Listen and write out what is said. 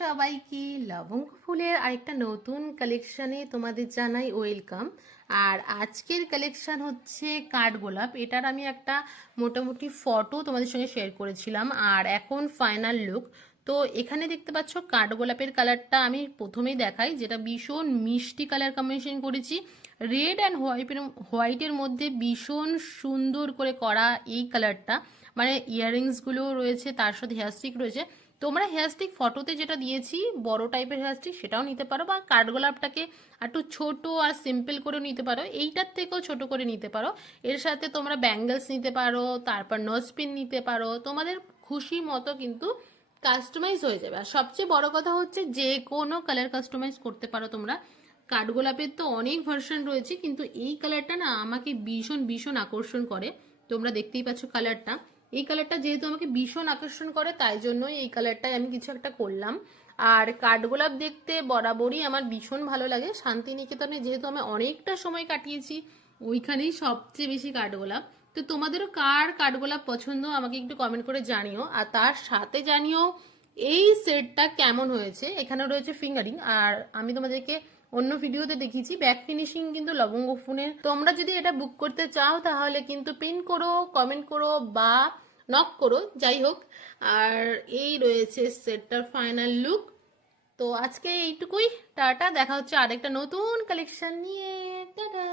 সবাইকে লবঙ্গ ফুলের আরেকটা নতুন কালেকশনে তোমাদের জানাই ওয়েলকাম। আর আজকের কালেকশন হচ্ছে কাঠগোলাপ। এটার আমি একটা মোটামুটি ফটো তোমাদের সঙ্গে শেয়ার করেছিলাম, আর এখন ফাইনাল লুক। তো এখানে দেখতে পাচ্ছ কাঠগোলাপের কালারটা আমি প্রথমেই দেখাই, যেটা ভীষণ মিষ্টি কালার কম্বিনেশন করেছি। রেড অ্যান্ড হোয়াইটের মধ্যে ভীষণ সুন্দর করে করা এই কালারটা, মানে ইয়াররিংসগুলো রয়েছে, তার সাথে হেয়ারস্টিক রয়েছে। তোমরা হেয়ারস্টিক ফটোতে যেটা দিয়েছি বড় টাইপের হেয়ারস্টিক সেটাও নিতে পারো, বা কাঠগোলাপটাকে একটু ছোট আর সিম্পল করে নিতে পারো, এইটার থেকেও ছোট করে নিতে পারো। এর সাথে তোমরা ব্যাঙ্গেলস নিতে পারো, তারপর নোজপিন নিতে পারো, তোমাদের খুশি মতো কিন্তু কাস্টমাইজ হয়ে যাবে। আর সবচেয়ে বড় কথা হচ্ছে যে কোনো কালার কাস্টমাইজ করতে পারো তোমরা। কাঠগোলাপের তো অনেক ভার্সন রয়েছে, কিন্তু এই কালারটা না আমাকে ভীষণ ভীষণ আকর্ষণ করে। তোমরা দেখতেই পাচ্ছ কালারটা। এই কালারটা যেহেতু আমাকে ভীষণ আকর্ষণ করে, তাই জন্যই এই কালারটাই আমি কিছু একটা করলাম। আর কাঠগোলাপ দেখতে বরাবরই আমার ভীষণ ভালো লাগে। শান্তিনিকেতনে যেহেতু আমি অনেকটা সময় কাটিয়েছি, ওইখানেই সবচেয়ে বেশি কাঠগোলাপ। তো তোমাদেরও কার কাঠগোলাপ পছন্দ আমাকে একটু কমেন্ট করে জানিও, আর তার সাথে জানিও এই সেটটা কেমন হয়েছে। এখানে রয়েছে ফিঙ্গারিং, আর আমি তোমাদেরকে অন্য ভিডিওতে দেখিয়েছি ব্যাক ফিনিশিং কিন্তু লবঙ্গ ফোনের। তোমরা যদি এটা বুক করতে চাও তাহলে কিন্তু পিন করো, কমেন্ট করো বা নক করো, যাই হোক। আর এই রয়েছে সেটটার ফাইনাল লুক। তো আজকে এইটুকুই, টাটা। দেখা হচ্ছে আরেকটা নতুন কালেকশন নিয়ে। টাটা।